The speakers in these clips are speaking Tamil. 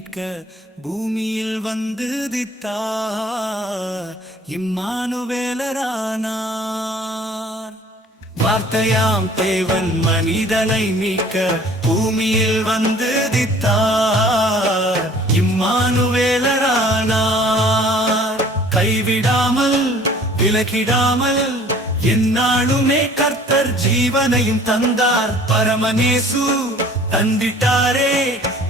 மீட்க பூமியில் வந்து தித்தார், இம்மானுவேலரானார். வார்த்தையாம் தேவன் மனிதனை மீட்க பூமியில் வந்து தித்தார், இம்மானுவேலரானார். கைவிடாமல் விலகிடாமல் எந்நாளுமே கர்த்தர் ஜீவனையும் தந்தார். பரமநேசு தந்திட்டாரே,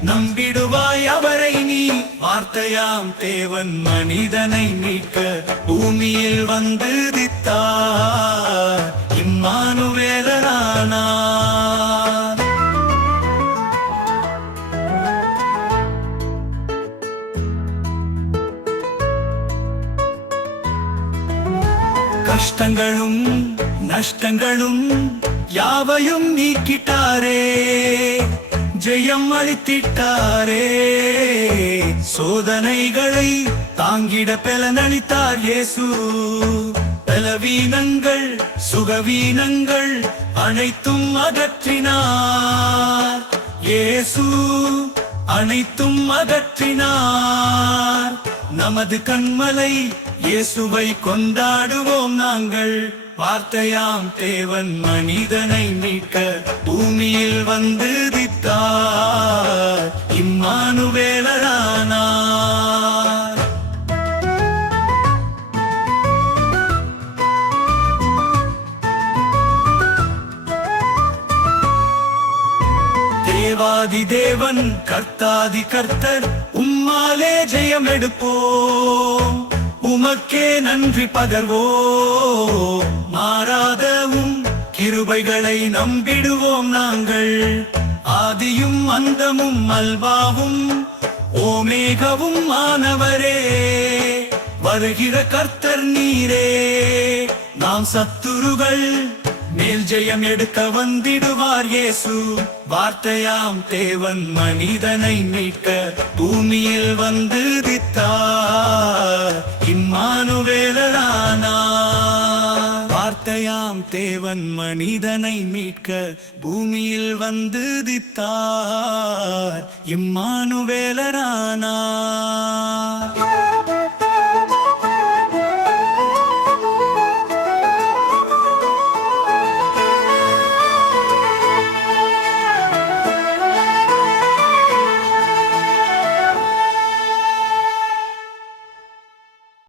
நம்பிடுவாய் அவரை நீ. வார்த்தையாம் தேவன் மனிதனை மீட்க பூமியில் வந்து தித்தார், இம்மானுவேலரானார். கஷ்டங்களும் நஷ்டங்களும் யாவையும் நீக்கிட்டாரே, ஜெயம் அளித்திட்டாரே. சோதனைகளை தாங்கிட பலனளித்தார் இயேசு. பலவீனங்கள் சுகவீனங்கள் அனைத்தும் அகற்றினார் இயேசு, அனைத்தும் அகற்றினார். நமது கண்மலை இயேசுவை கொண்டாடுவோம் நாங்கள். வார்த்தையாம் தேவன் மனிதனை மீட்க பூமியில் வந்து தித்தார், இம்மானுவேலரானார். தேவாதி தேவன் கர்த்தாதி கர்த்தர், உம்மாலே ஜெயம் எடுப்போம். உமக்கே நன்றி பகர்வோம். மாறாதவும் கிருபைகளை நம்பிடுவோம் நாங்கள். ஆதியும் அந்தமும் அல்வாவும் ஓமேகவும் ஆனவரே, வருகிற கர்த்தர் நீரே. நாம் சத்துருகள் மேல் ஜெயம் எடுக்க வந்திடுவார் இயேசு. வார்த்தையாம் தேவன் மனிதனை மீட்க பூமியில் வந்து தித்தார், இம்மானுவேலரானார். வார்த்தையாம் தேவன் மனிதனை மீட்க பூமியில் வந்து தித்தார், இம்மானுவேலரானார்.